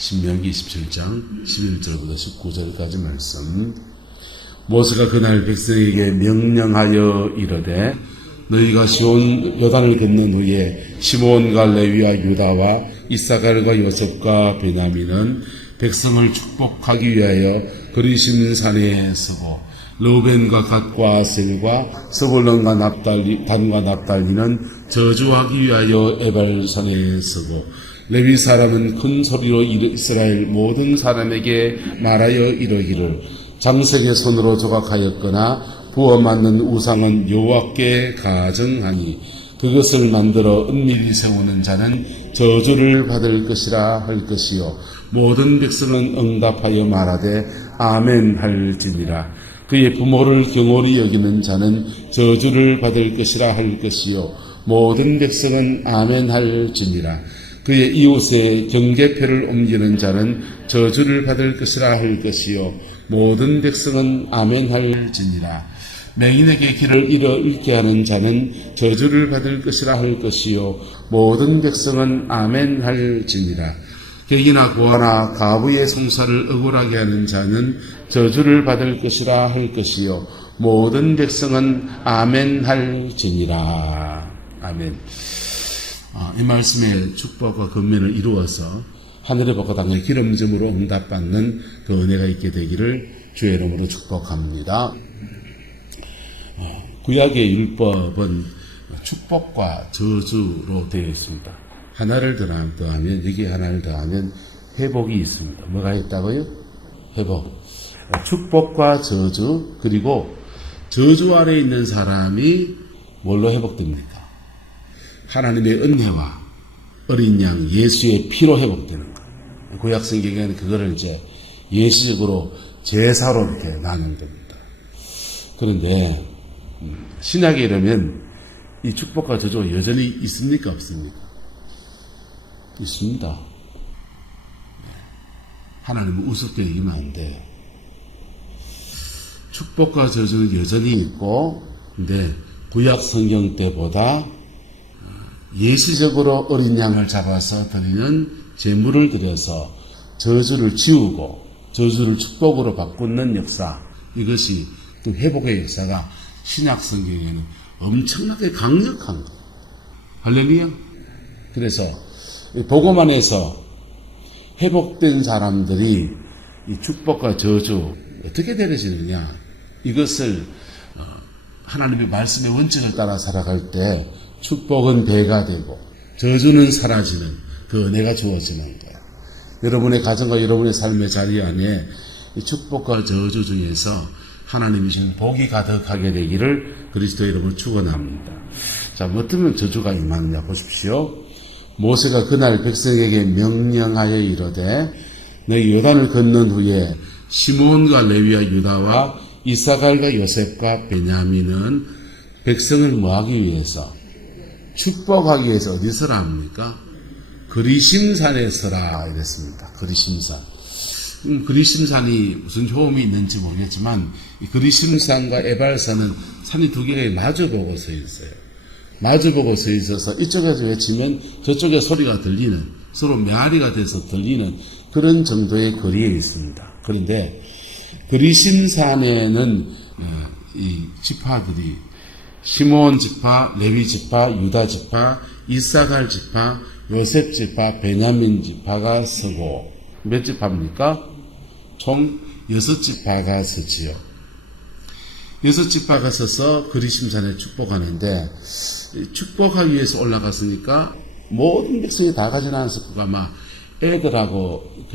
신명기 27장 11절부터 19절까지 말씀. 모세가 그날 백성에게 명령하여 이르되 너희가 시온 요단을 건넌 후에 시몬과 레위와 유다와 이사갈과 요셉과 베냐민은 백성을 축복하기 위하여 그리심 산에 서고 르우벤과 갓과 아셀과 스불론과 납달리 단과 납달리는 저주하기 위하여 에발산에 서고 레위 사람은 큰 소리로 이스라엘 모든 사람에게 말하여 이르기를 장색의 손으로 조각하였거나 부어 만든 우상은 여호와께 가정하니 그것을 만들어 은밀히 세우는 자는 저주를 받을 것이라 할 것이요 모든 백성은 응답하여 말하되 아멘 할지니라. 그의 부모를 경홀히 여기는 자는 저주를 받을 것이라 할 것이요 모든 백성은 아멘 할지니라. 그의 이웃의 경계표를 옮기는 자는 저주를 받을 것이라 할 것이요 모든 백성은 아멘 할지니라. 맹인에게 길을 잃게 하는 자는 저주를 받을 것이라 할 것이요 모든 백성은 아멘 할지니라. 객이나 고아나 가부의 송사를 억울하게 하는 자는 저주를 받을 것이라 할 것이요 모든 백성은 아멘 할지니라. 아멘. 이 말씀의 축복과 권면을 이루어서 하늘의 복과 땅의 기름짐으로 응답받는 그 은혜가 있게 되기를 주의 이름으로 축복합니다. 구약의 율법은 축복과 저주로 되어 있습니다. 하나를 더하면 여기 하나를 더하면 회복이 있습니다. 뭐가 있다고요? 회복. 축복과 저주, 그리고 저주 아래 있는 사람이 뭘로 회복됩니까? 하나님의 은혜와 어린 양 예수의 피로 회복되는 거예요. 구약 성경에는 그거를 이제 예시적으로 제사로 이렇게 나누는 겁니다. 그런데 신약에 이르면 이 축복과 저주가 여전히 있습니까? 없습니까? 있습니다. 하나님은 우습게 얘기하면 안 돼. 축복과 저주는 여전히 있고, 근데 구약 성경 때보다 예시적으로 어린 양을 잡아서 드리는 제물을 드려서 저주를 지우고 저주를 축복으로 바꾸는 역사, 이것이 그 회복의 역사가 신약 성경에는 엄청나게 강력한 거. 할렐루야. 그래서 복음 안에서 회복된 사람들이 이 축복과 저주 어떻게 되어지느냐, 이것을 하나님의 말씀의 원칙을 따라 살아갈 때 축복은 배가 되고 저주는 사라지는 그 은혜가 주어지는 거예요. 여러분의 가정과 여러분의 삶의 자리 안에 이 축복과 저주 중에서 하나님이 주신 복이 가득하게 되기를 그리스도 이름으로 축원합니다. 자, 뭐 때문에 저주가 임하느냐 보십시오. 모세가 그날 백성에게 명령하여 이르되 너희 요단을 건넌 후에 시몬과 레위와 유다와 이사갈과 요셉과 베냐민은 백성을 뭐하기 위해서? 축복하기 위해서 어디서라 합니까? 그리심산에 서라 이랬습니다. 그리심산. 그리심산이 무슨 효험이 있는지 모르겠지만 이 그리심산과 에발산은 산이 두 개가 마주보고 서 있어요. 마주보고 서 있어서 이쪽에서 외치면 저쪽에 소리가 들리는, 서로 메아리가 돼서 들리는 그런 정도의 거리에 있습니다. 그런데 그리심산에는 이 지파들이 시몬 지파, 레위 지파, 유다 지파, 이사갈 지파, 요셉 지파, 베냐민 지파가 서고, 몇 지파입니까? 총 6지파가 서지요. 6지파가 서서 그리심산에 축복하는데, 축복하기 위해서 올라갔으니까 모든 백성이 다 가진 않았을 거가 아마 애들하고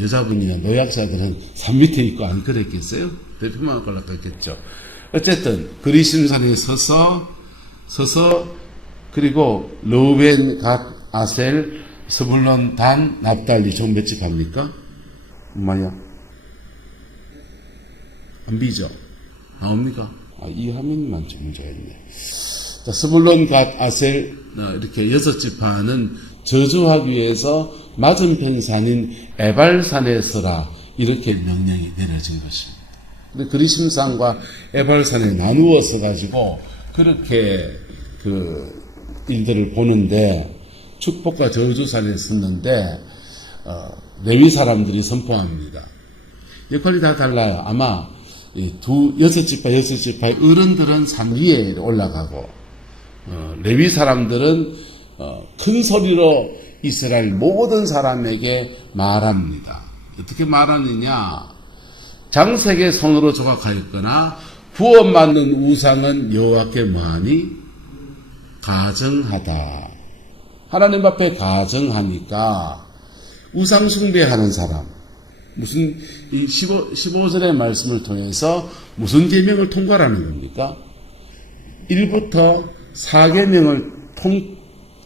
여자분이나 노약자들은 산 밑에 있고 안 그랬겠어요? 대표만 올라갔겠죠. 어쨌든 그리심산에 서서 그리고 르우벤, 갓, 아셀, 스불론, 단, 납달리 총 몇 지파입니까? 엄마야? 안 비죠? 나옵니까? 이 화면만 좀 문제가 있네. 자, 스불론, 갓, 아셀 이렇게 6지파는 저주하기 위해서 맞은편 산인 에발산에 서라 이렇게 명령이 내려진 것입니다. 근데 그리심산과 에발산에 나누어서 가지고 그렇게 그 일들을 보는데 축복과 저주산에 섰는데 레위 사람들이 선포합니다. 역할이 다 달라요. 아마 여섯 지파의 어른들은 산 위에 올라가고 레위 사람들은 큰 소리로 이스라엘 모든 사람에게 말합니다. 어떻게 말하느냐? 장색의 손으로 조각하였거나 부엄맞는 우상은 여호와께 뭐하니? 가정하다. 하나님 앞에 가정하니까 우상 숭배하는 사람, 무슨 이 15절의 말씀을 통해서 무슨 계명을 통과하는 겁니까? 1부터 4계명을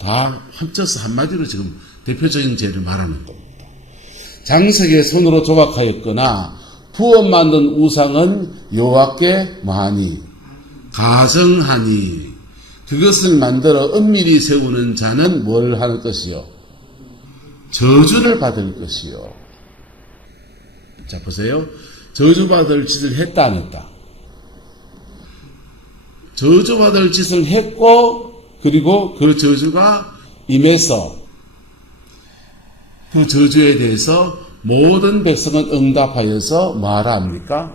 다 합쳐서 한마디로 지금 대표적인 죄를 말하는 겁니다. 장색의 손으로 조각하였거나 부엄 만든 우상은 여호와께 뭐하니? 가정하니. 그것을 만들어 은밀히 세우는 자는 뭘 할 것이요? 저주를 받을 것이요. 자, 보세요. 저주받을 짓을 했다, 안 했다? 저주받을 짓을 했고, 그리고 그 저주가 임해서 그 저주에 대해서 모든 백성은 응답하여서 뭐하라 합니까?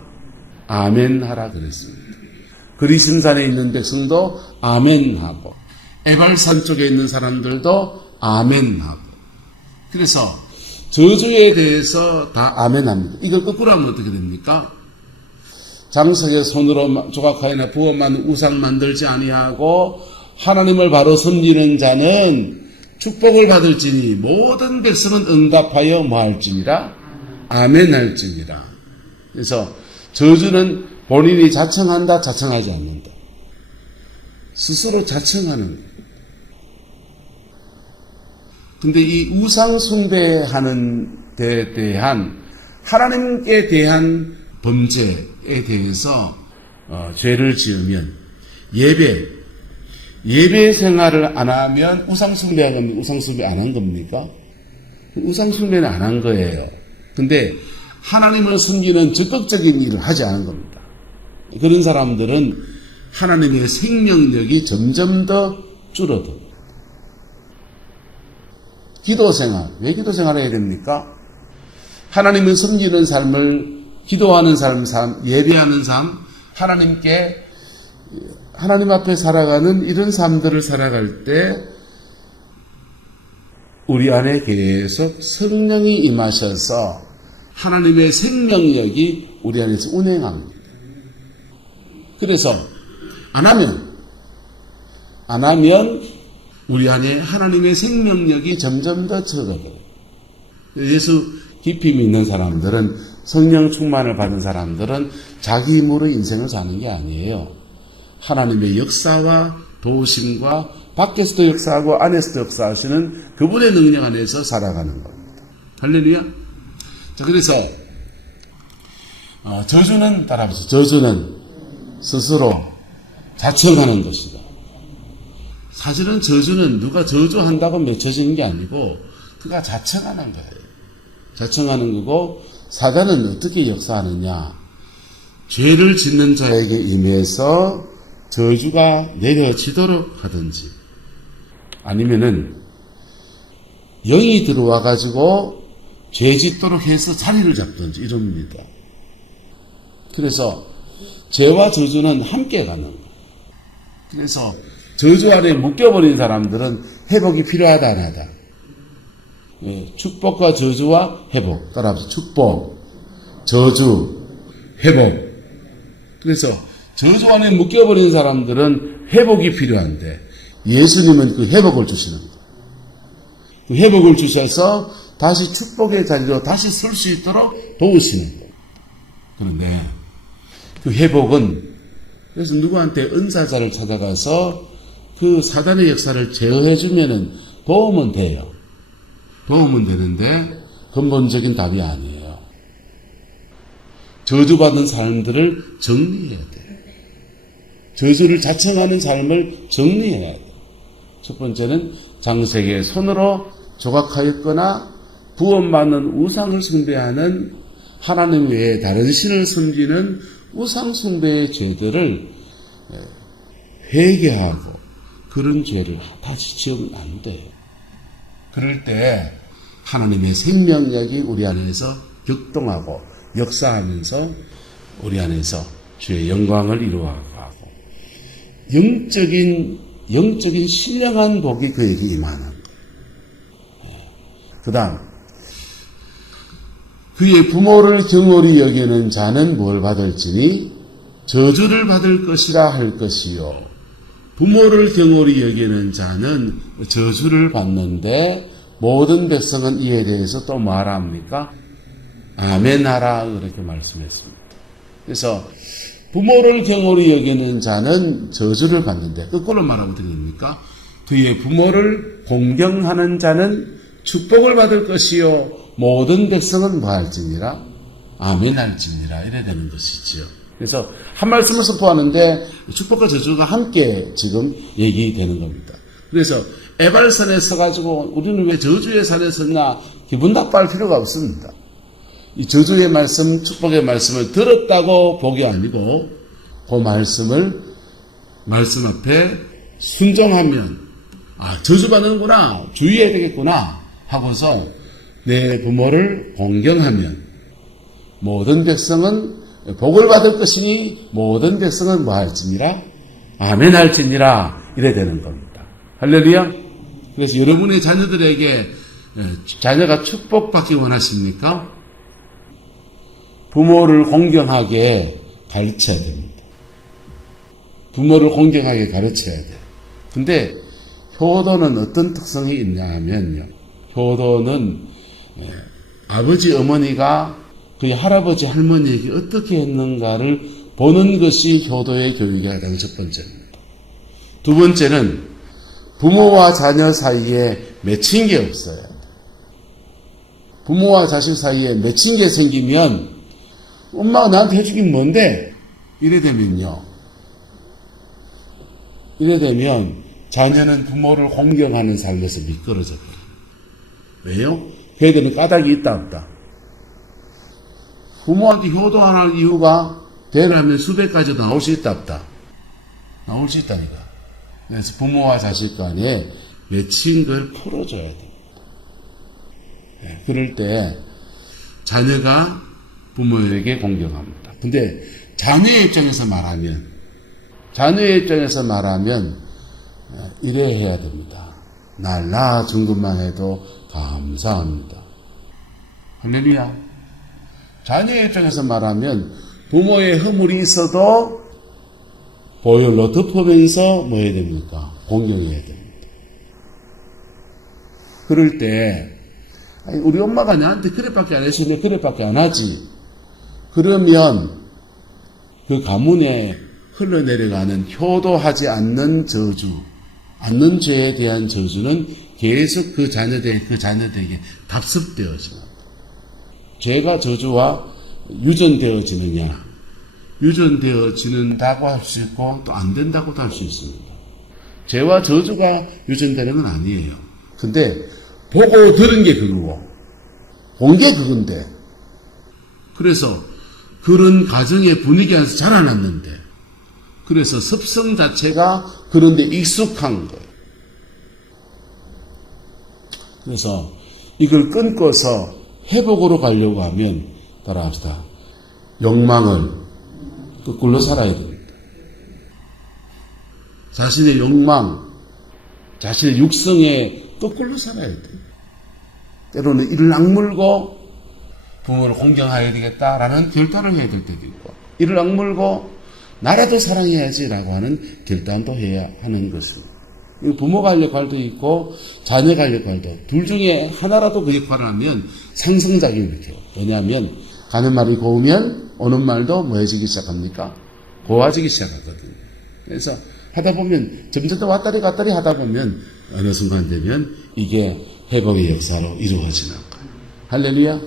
아멘 하라 그랬습니다. 그리심산에 있는 백성도 아멘 하고, 에발산 쪽에 있는 사람들도 아멘 하고. 그래서 저주에 대해서 다 아멘 합니다. 이걸 거꾸로 하면 어떻게 됩니까? 장석의 손으로 조각하여나 부엄한 우상 만들지 아니하고 하나님을 바로 섬기는 자는 축복을 받을지니 모든 백성은 응답하여 뭐할지니라? 아멘 할지니라. 그래서 저주는 본인이 자청한다, 자청하지 않는다. 스스로 자청하는 거예요. 근데 이 우상 숭배하는 데 대한 하나님께 대한 범죄에 대해서 죄를 지으면 예배 생활을 안 하면 우상 숭배한 겁니까? 우상 숭배 안 한 겁니까? 우상 숭배는 안 한 거예요. 근데 하나님을 숨기는 적극적인 일을 하지 않은 겁니다. 그런 사람들은 하나님의 생명력이 점점 더 줄어듭니다. 기도생활, 왜 기도생활을 해야 됩니까? 하나님을 섬기는 삶을, 기도하는 삶, 예배하는 삶, 하나님 앞에 살아가는 이런 삶들을 살아갈 때 우리 안에 계속 성령이 임하셔서 하나님의 생명력이 우리 안에서 운행합니다. 그래서 안 하면 우리 안에 하나님의 생명력이 점점 더 적어져요. 예수 깊이 믿는 사람들은, 성령 충만을 받은 사람들은 자기 힘으로 인생을 사는 게 아니에요. 하나님의 역사와 도우심과 밖에서도 역사하고 안에서도 역사하시는 그분의 능력 안에서 살아가는 겁니다. 할렐루야. 자, 그래서 저주는 따라하면서 저주는 스스로 자청하는 것이다. 사실은 저주는 누가 저주한다고 맺혀지는 게 아니고 그가 자청하는 거예요. 자청하는 거고, 사단은 어떻게 역사하느냐? 죄를 짓는 자에게 임해서 저주가 내려지도록 하든지, 아니면은 영이 들어와 가지고 죄 짓도록 해서 자리를 잡든지 이럽니다. 그래서 죄와 저주는 함께 가는 거예요. 그래서 저주 안에 묶여버린 사람들은 회복이 필요하다 안 하다. 축복과 저주와 회복. 따라서 축복, 저주, 회복. 그래서 저주 안에 묶여버린 사람들은 회복이 필요한데 예수님은 그 회복을 주시는 거예요. 그 회복을 주셔서 다시 축복의 자리로 다시 설 수 있도록 도우시는 거예요. 그런데 그 회복은, 그래서 누구한테 은사자를 찾아가서 그 사단의 역사를 제어해주면은 도움은 돼요. 도움은 되는데 근본적인 답이 아니에요. 저주받은 사람들을 정리해야 돼요. 저주를 자청하는 삶을 정리해야 돼요. 첫 번째는 장색의 손으로 조각하였거나 부엄받는 우상을 숭배하는, 하나님 외에 다른 신을 섬기는 우상 숭배의 죄들을 회개하고 그런 죄를 다시 지으면 안 돼요. 그럴 때 하나님의 생명력이 우리 안에서 격동하고 역사하면서 우리 안에서 주의 영광을 이루어가고 영적인 신령한 복이 그에게 임하는 거예요. 그 다음 그의 부모를 경홀히 여기는 자는 뭘 받을지니 저주를 받을 것이라 할 것이요. 부모를 경홀히 여기는 자는 저주를 받는데 모든 백성은 이에 대해서 또 말합니까? 아멘하라 그렇게 말씀했습니다. 그래서 부모를 경홀히 여기는 자는 저주를 받는데 거꾸로 말하면 됩니까? 그의 부모를 공경하는 자는 축복을 받을 것이요 모든 백성은 뭐할지니라? 아멘할지니라 이래 되는 것이지요. 그래서 한 말씀을 선포하는데 축복과 저주가 함께 지금 얘기되는 겁니다. 그래서 에발산에 서가지고 우리는 왜 저주의 산에 섰나 기분 나빠할 필요가 없습니다. 이 저주의 말씀, 축복의 말씀을 들었다고 복이 아니고 그 말씀 앞에 순종하면 저주받는구나, 주의해야 되겠구나 하고서 내 부모를 공경하면 모든 백성은 복을 받을 것이니 모든 백성은 뭐할지니라? 아멘할지니라 이래 되는 겁니다. 할렐루야. 그래서 여러분의 자녀들에게 자녀가 축복받기 원하십니까? 부모를 공경하게 가르쳐야 됩니다. 부모를 공경하게 가르쳐야 돼요. 근데 효도는 어떤 특성이 있냐 하면요. 효도는 아버지 어머니가 그의 할아버지 할머니에게 어떻게 했는가를 보는 것이 효도의 교육의 가장 첫 번째입니다. 두 번째는 부모와 자녀 사이에 맺힌 게 없어요. 부모와 자식 사이에 맺힌 게 생기면 엄마가 나한테 해주긴 뭔데? 이래 되면 자녀는 부모를 공경하는 삶에서 미끄러져 버려요. 왜요? 그 애들은 까닭이 있다 없다. 부모한테 효도 안 할 이유가 대라면 수백까지 나올 수 있다 없다. 나올 수 있다니까. 그래서 부모와 자식 간에 맺힌 걸 풀어줘야 됩니다. 그럴 때 자녀가 부모에게 공경합니다. 근데 자녀의 입장에서 말하면 이래 해야 됩니다. 날 낳아준 것만 해도 감사합니다. 할렐루야. 자녀의 입장에서 말하면 부모의 허물이 있어도 보혈로 덮으면서 뭐 해야 됩니까? 공경해야 됩니다. 그럴 때 우리 엄마가 나한테 그래밖에 안 해서 내 그래밖에 안 하지. 그러면 그 가문에 흘러내려가는 효도하지 않는 죄에 대한 저주는 계속 그 자녀들에게 답습되어집니다. 죄가 저주와 유전되어지느냐? 유전되어지는다고 할 수 있고 또 안 된다고도 할 수 있습니다. 죄와 저주가 유전되는 건 아니에요. 근데 보고 들은 게 그거고 본 게 그건데 그래서 그런 가정의 분위기 안에서 자라났는데 그래서 습성 자체가 그런데 익숙한 거예요. 그래서 이걸 끊고서 회복으로 가려고 하면 따라합시다. 욕망을 거꾸로 살아야 됩니다. 자신의 욕망, 자신의 육성에 거꾸로 살아야 돼요. 때로는 이를 악물고 부모를 공경해야 되겠다라는 결단을 해야 될 때도 있고 이를 악물고 나라도 사랑해야지라고 하는 결단도 해야 하는 것입니다. 부모가 할 역할도 있고 자녀가 할 역할도 둘 중에 하나라도 그 역할을 하면 상승작용이 일으켜요. 왜냐하면 가는 말이 고우면 오는 말도 뭐해지기 시작합니까? 고와지기 시작하거든요. 그래서 하다 보면 점점 더 왔다리 갔다리 하다 보면 어느 순간 되면 이게 회복의 역사로 이루어지는 거예요. 할렐루야.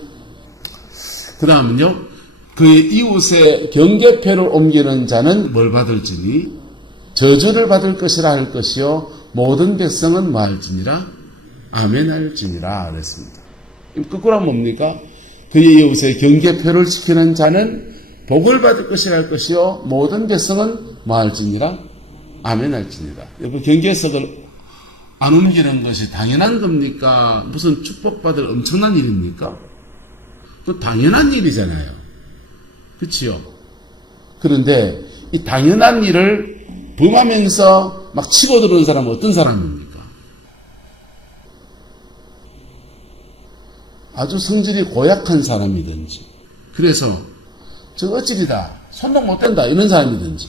그 다음은요. 그의 이웃의 경계표를 옮기는 자는 뭘 받을지니 저주를 받을 것이라 할 것이요 모든 백성은 뭐 할지니라 아멘할지니라 그랬습니다. 거꾸로 하면 뭡니까? 그의 이웃의 경계표를 지키는 자는 복을 받을 것이라 할 것이요 모든 백성은 뭐 할지니라 아멘할지니라. 여러분 경계석을 안 옮기는 것이 당연한 겁니까? 무슨 축복받을 엄청난 일입니까? 또 당연한 일이잖아요. 그치요? 그런데 이 당연한 일을 범하면서 막 치고들어오는 사람은 어떤 사람입니까? 아주 성질이 고약한 사람이든지, 그래서 저 어찌리다, 손목 못 댄다 이런 사람이든지,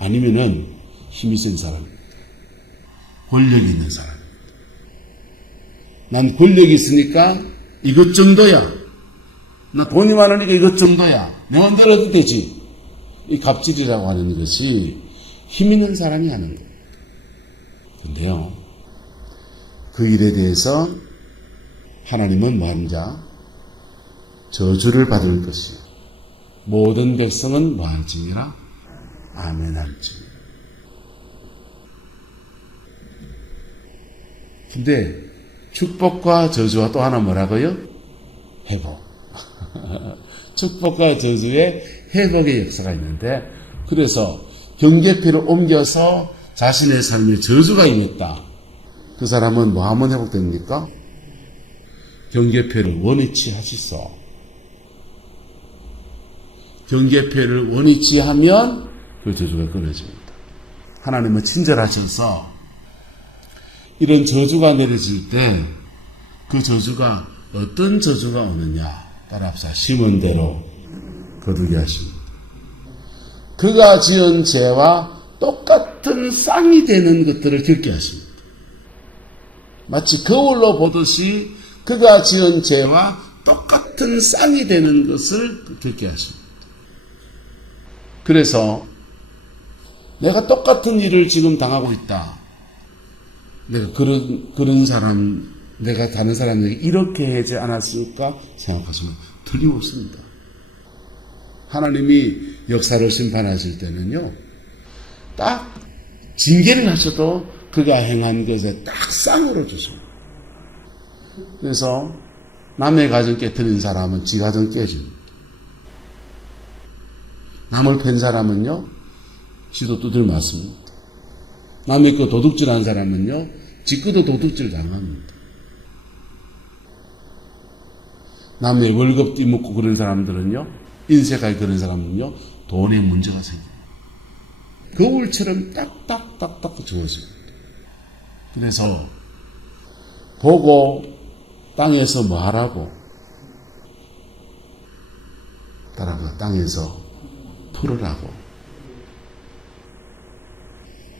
아니면은 힘이 센 사람입니다. 권력이 있는 사람입니다. 난 권력이 있으니까 이것 정도야. 나 돈이 많으니까 이것 정도야. 내 마음대로 해도 되지. 이 갑질이라고 하는 것이 힘 있는 사람이 하는 거예요. 근데요, 그 일에 대해서 하나님은 뭐하는가? 저주를 받을 것이요. 모든 백성은 뭐할지니라? 아멘할지. 근데 축복과 저주와 또 하나 뭐라고요? 회복. 축복과 저주의 회복의 역사가 있는데, 그래서 경계표를 옮겨서 자신의 삶에 저주가 임했다. 그 사람은 뭐 하면 회복됩니까? 경계표를 원위치 하시소. 경계표를 원위치 하면 그 저주가 끊어집니다. 하나님은 친절하셔서 이런 저주가 내려질 때 그 저주가 어떤 저주가 오느냐 따라합시다. 심은 대로 거두게 하십니다. 그가 지은 죄와 똑같은 쌍이 되는 것들을 겪게 하십니다. 마치 거울로 보듯이 그가 지은 죄와 똑같은 쌍이 되는 것을 겪게 하십니다. 그래서 내가 똑같은 일을 지금 당하고 있다. 내가 그런 사람, 내가 다른 사람에게 이렇게 하지 않았을까 생각하시면 틀림없습니다. 하나님이 역사를 심판하실 때는요, 딱 징계를 하셔도 그가 행한 것에 딱 쌍으로 주십니다. 그래서 남의 가정 깨뜨린 사람은 지 가정 깨집니다. 남을 팬 사람은요, 지도 두들 맞습니다. 남의 거 도둑질한 사람은요, 지 거도 도둑질 당합니다. 남의 월급 띠먹고 그런 사람들은요, 인색하게 그런 사람은요, 돈에 문제가 생깁니다. 거울처럼 딱딱딱딱 주어집니다. 그래서 보고 땅에서 뭐 하라고? 따라가 땅에서 풀으라고.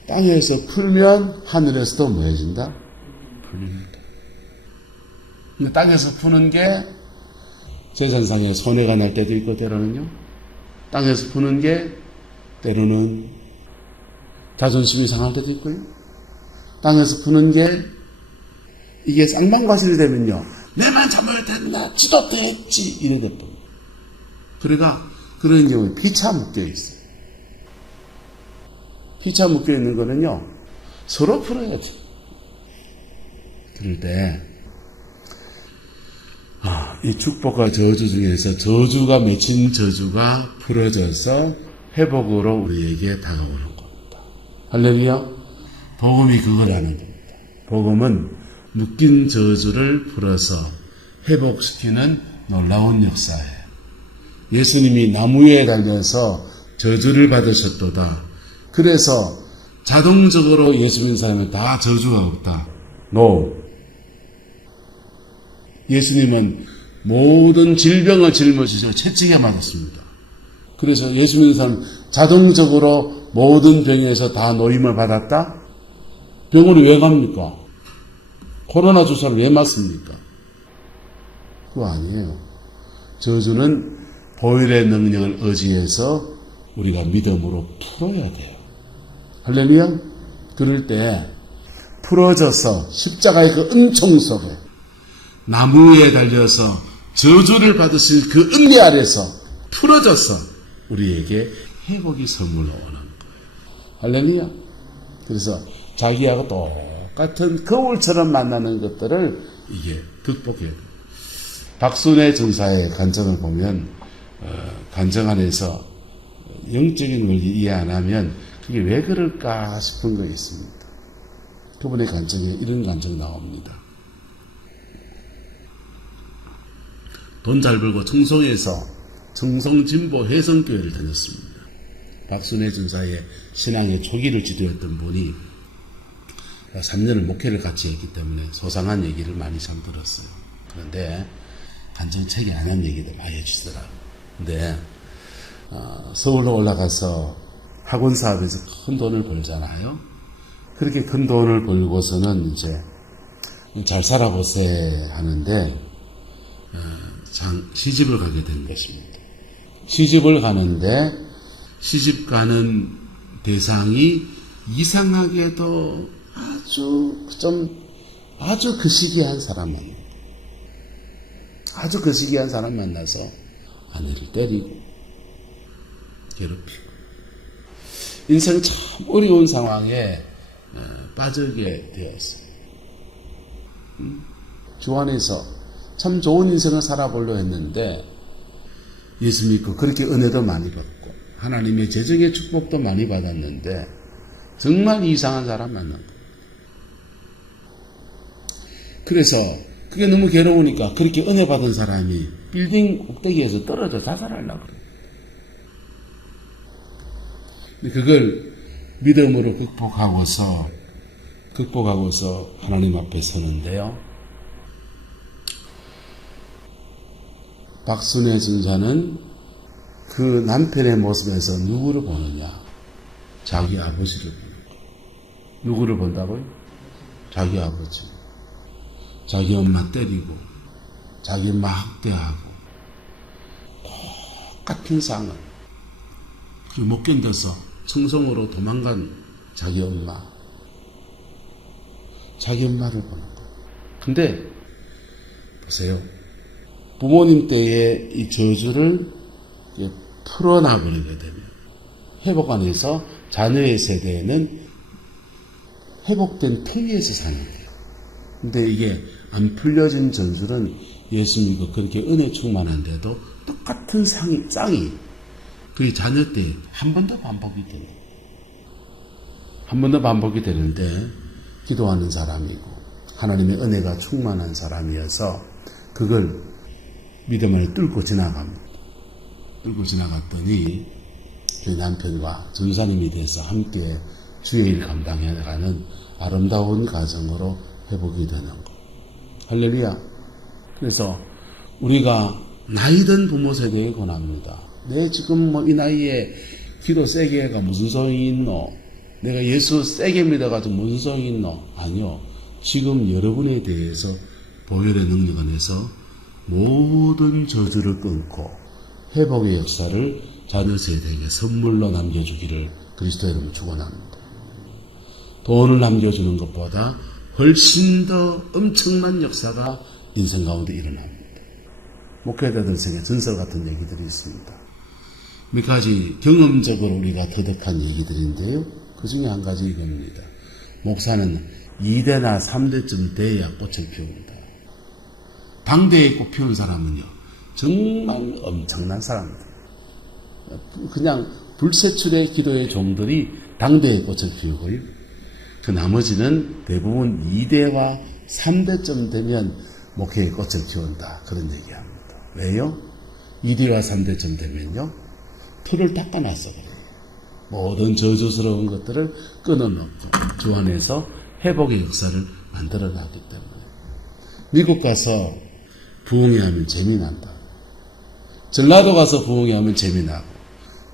땅에서 풀면 하늘에서도 뭐 해준다? 풀립니다. 근데 땅에서 푸는 게 재산상에 손해가 날 때도 있고, 때로는요, 땅에서 푸는 게 때로는 자존심이 상할 때도 있고요, 땅에서 푸는 게 이게 쌍방과실이 되면요, 내만 잘못했나, 지도 됐지, 이래 돼버립니다. 그러니까 그런 경우에 피차 묶여 있어요. 피차 묶여 있는 거는요, 서로 풀어야 돼. 그럴 때, 이 축복과 저주 중에서 저주가 맺힌 저주가 풀어져서 회복으로 우리에게 다가오는 겁니다. 할렐루야. 복음이 그거라는 겁니다. 복음은 묶인 저주를 풀어서 회복시키는 놀라운 역사예요. 예수님이 나무 위에 달려서 저주를 받으셨도다. 그래서 자동적으로 예수 믿는 사람은 다 저주가 없다. No. 예수님은 모든 질병을 짊어지시고 채찍에 맞았습니다. 그래서 예수 믿는 사람은 자동적으로 모든 병에서 다 노임을 받았다? 병으로 왜 갑니까? 코로나 주사를 왜 맞습니까? 그거 아니에요. 저주는 보혈의 능력을 의지해서 우리가 믿음으로 풀어야 돼요. 할렐루야? 그럴 때 풀어져서 십자가의 그 은총 속에 나무에 달려서 저주를 받으실 그 은혜 아래서 풀어져서 우리에게 회복이 선물로 오는 거예요. 할렐루야. 그래서 자기하고 똑같은 거울처럼 만나는 것들을 이게 극복해야 돼요. 박순애 전사의 간증을 보면 간증 안에서 영적인 걸 이해 안 하면 그게 왜 그럴까 싶은 거 있습니다. 그분의 간증에 이런 간증이 나옵니다. 돈 잘 벌고 청송에서 청송진보 혜성교회를 다녔습니다. 박순애 전사의 신앙의 초기를 지도했던 분이 3년을 목회를 같이 했기 때문에 소상한 얘기를 많이 참 들었어요. 그런데 간증책에 안 한 얘기도 많이 해주시더라고요. 근데 서울로 올라가서 학원 사업에서 큰 돈을 벌잖아요. 그렇게 큰 돈을 벌고서는 이제 잘 살아보세 하는데 시집을 가게 된 것입니다. 시집을 가는데 시집 가는 대상이 이상하게도 아주 거시기한 사람 만나요. 아주 거시기한 사람 만나서 아내를 때리고 괴롭히고 인생 참 어려운 상황에 빠지게 되었어요. 주 안에서 참 좋은 인생을 살아보려 했는데 예수 믿고 그렇게 은혜도 많이 받고 하나님의 재정의 축복도 많이 받았는데 정말 이상한 사람 만난 거예요. 그래서 그게 너무 괴로우니까 그렇게 은혜 받은 사람이 빌딩 꼭대기에서 떨어져 자살하려고 그래요. 그걸 믿음으로 극복하고서 하나님 앞에 서는데요. 박순애 전사는 그 남편의 모습에서 누구를 보느냐? 자기 아버지를 보는 거예요. 누구를 본다고요? 자기 아버지. 자기 엄마 때리고 자기 엄마 학대하고 똑같은 상을 못 견뎌서 청송으로 도망간 자기 엄마를 보는 거예요. 근데 보세요. 부모님 때의 이 저주를 풀어놔버리게 되면 회복 안에서 자녀의 세대에는 회복된 통해에서 사는 거예요. 근데 이게 안 풀려진 전술은 예수 믿고 그렇게 은혜 충만한데도 똑같은 쌍이 그 자녀 때 한 번 더 반복이 되는 거예요. 한 번 더 반복이 되는데 기도하는 사람이고 하나님의 은혜가 충만한 사람이어서 그걸 믿음을 뚫고 지나갑니다. 뚫고 지나갔더니 저희 남편과 전사님이 돼서 함께 주의 일 감당해가는 아름다운 가정으로 회복이 되는 것. 할렐루야. 그래서 우리가 나이든 부모 세대에 권합니다. 내 지금 이 나이에 기도 세게 해가 무슨 소용이 있노? 내가 예수 세게 믿어가지고 무슨 소용이 있노? 아니요. 지금 여러분에 대해서 보혈의 능력 안에서 모든 저주를 끊고 회복의 역사를 자녀 세대에게 선물로 남겨주기를 그리스도 이름으로 축원합니다. 돈을 남겨주는 것보다 훨씬 더 엄청난 역사가 인생 가운데 일어납니다. 목회자들 생에 전설 같은 얘기들이 있습니다. 몇 가지 경험적으로 우리가 터득한 얘기들인데요. 그 중에 한 가지 이겁니다. 목사는 2대나 3대쯤 돼야 꽃을 피웁니다. 당대에 꽃 피운 사람은요, 정말 엄청난 사람입니다. 그냥 불세출의 기도의 종들이 당대에 꽃을 피우고요. 그 나머지는 대부분 2대와 3대쯤 되면 목회의 꽃을 피운다. 그런 얘기합니다. 왜요? 2대와 3대쯤 되면요, 틀을 닦아놨어 그래요. 모든 저주스러운 것들을 끊어놓고 주 안에서 회복의 역사를 만들어놨기 때문에. 미국 가서 부흥회하면 재미난다. 전라도 가서 부흥회하면 재미나고,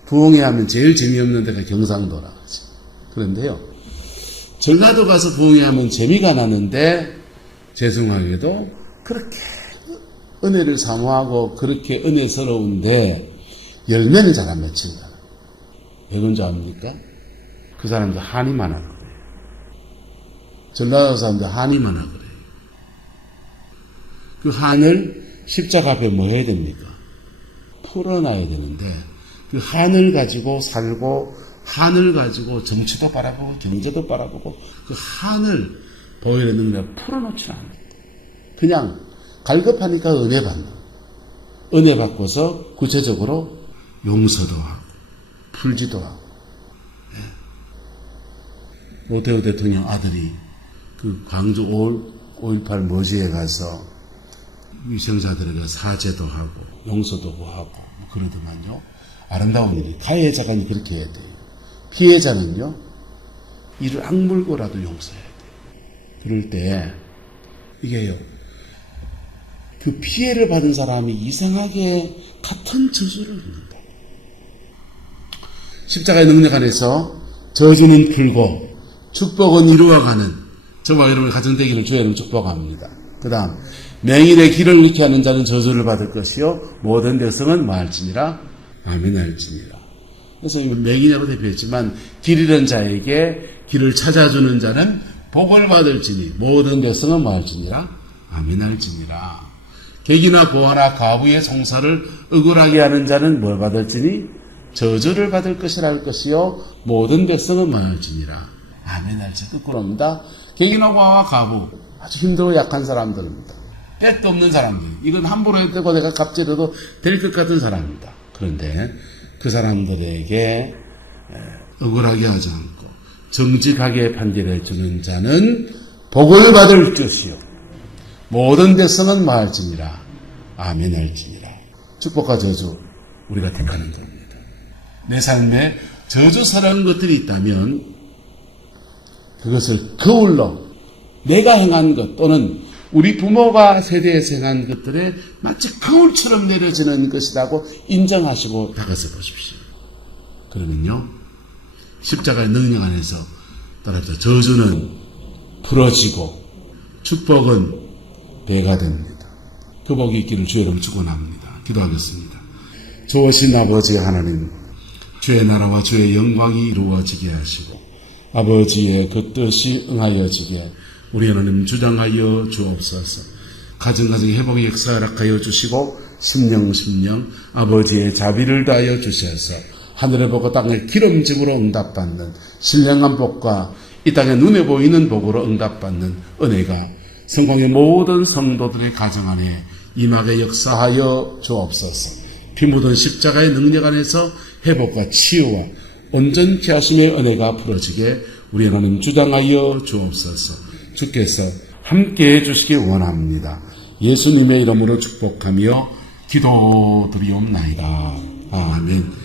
부흥회하면 제일 재미없는 데가 경상도라. 그런데요, 전라도 가서 부흥회하면 재미가 나는데 죄송하게도 그렇게 은혜를 사모하고 그렇게 은혜스러운데 열매는 잘 안 맺힌다. 왜 그런지 압니까? 그 사람들 한이 많아 그래요. 전라도 사람들 한이 많아 그래요. 그 한을 십자가 앞에 뭐 해야 됩니까? 풀어놔야 되는데 그 한을 가지고 살고 한을 가지고 정치도 바라보고 경제도 바라보고 그 한을 보혈의 능력을 풀어놓지 않는다. 그냥 갈급하니까 은혜 받는. 은혜 받고서 구체적으로 용서도 하고 풀지도 하고. 예. 노태우 대통령 아들이 그 광주 5.18 머지에 가서 위생자들에게 사죄도 하고 용서도 구하고 그러더만요. 아름다운 일이 가해자가 그렇게 해야 돼요. 피해자는요 이를 악물고라도 용서해야 돼요. 그럴 때 이게요 그 피해를 받은 사람이 이상하게 같은 저주를 받는다. 십자가의 능력 안에서 저주는 풀고 축복은 이루어가는 저와 여러분의 가정되기를 주의 이름 축복합니다. 그 다음 맹인의 길을 잃게 하는 자는 저주를 받을 것이요 모든 백성은 뭐할지니라 아멘 할지니라. 그래서 맹인이라고 대표했지만 길 잃은 자에게 길을 찾아주는 자는 복을 받을지니 모든 백성은 뭐할지니라 아멘 할지니라. 객이나 고아나 과부의 송사를 억울하게 하는 자는 뭘 받을지니 저주를 받을 것이라 할 것이요 모든 백성은 뭐할지니라 아멘 할지. 거꾸로입니다. 객이나 고아와 과부 아주 힘들고 약한 사람들입니다. 떼도 없는 사람들. 이건 함부로 해도 내가 갑질해도 될 것 같은 사람입니다. 그런데 그 사람들에게 억울하게 하지 않고 정직하게 판결해 주는 자는 복을 받을 것이요 모든 백성은 뭐할지니라 아멘 할지니라. 축복과 저주 우리가 택하는 겁니다. 내 삶에 저주스러운 것들이 있다면 그것을 거울로 내가 행한 것 또는 우리 부모가 세대에서 행한 것들에 마치 거울처럼 내려지는 것이라고 인정하시고 다가서 보십시오. 그러면요 십자가의 능력 안에서 따라서 저주는 풀어지고 축복은 배가 됩니다. 그 복이 있기를 주의 이름으로 축원합니다. 기도하겠습니다. 좋으신 아버지 하나님, 주의 나라와 주의 영광이 이루어지게 하시고 아버지의 그 뜻이 응하여지게 우리 하나님 주장하여 주옵소서. 가정가정의 회복의 역사 허락하여 주시고 심령 아버지의 자비를 다하여 주셔서 하늘의 복과 땅의 기름짐으로 응답받는 신령한 복과 이 땅에 눈에 보이는 복으로 응답받는 은혜가 성공의 모든 성도들의 가정 안에 임하게 역사하여 주옵소서. 피 묻은 십자가의 능력 안에서 회복과 치유와 온전케 하심의 은혜가 풀어지게 우리 하나님 주장하여 주옵소서. 주께서 함께해 주시기 원합니다. 예수님의 이름으로 축복하며 기도드리옵나이다. 아멘.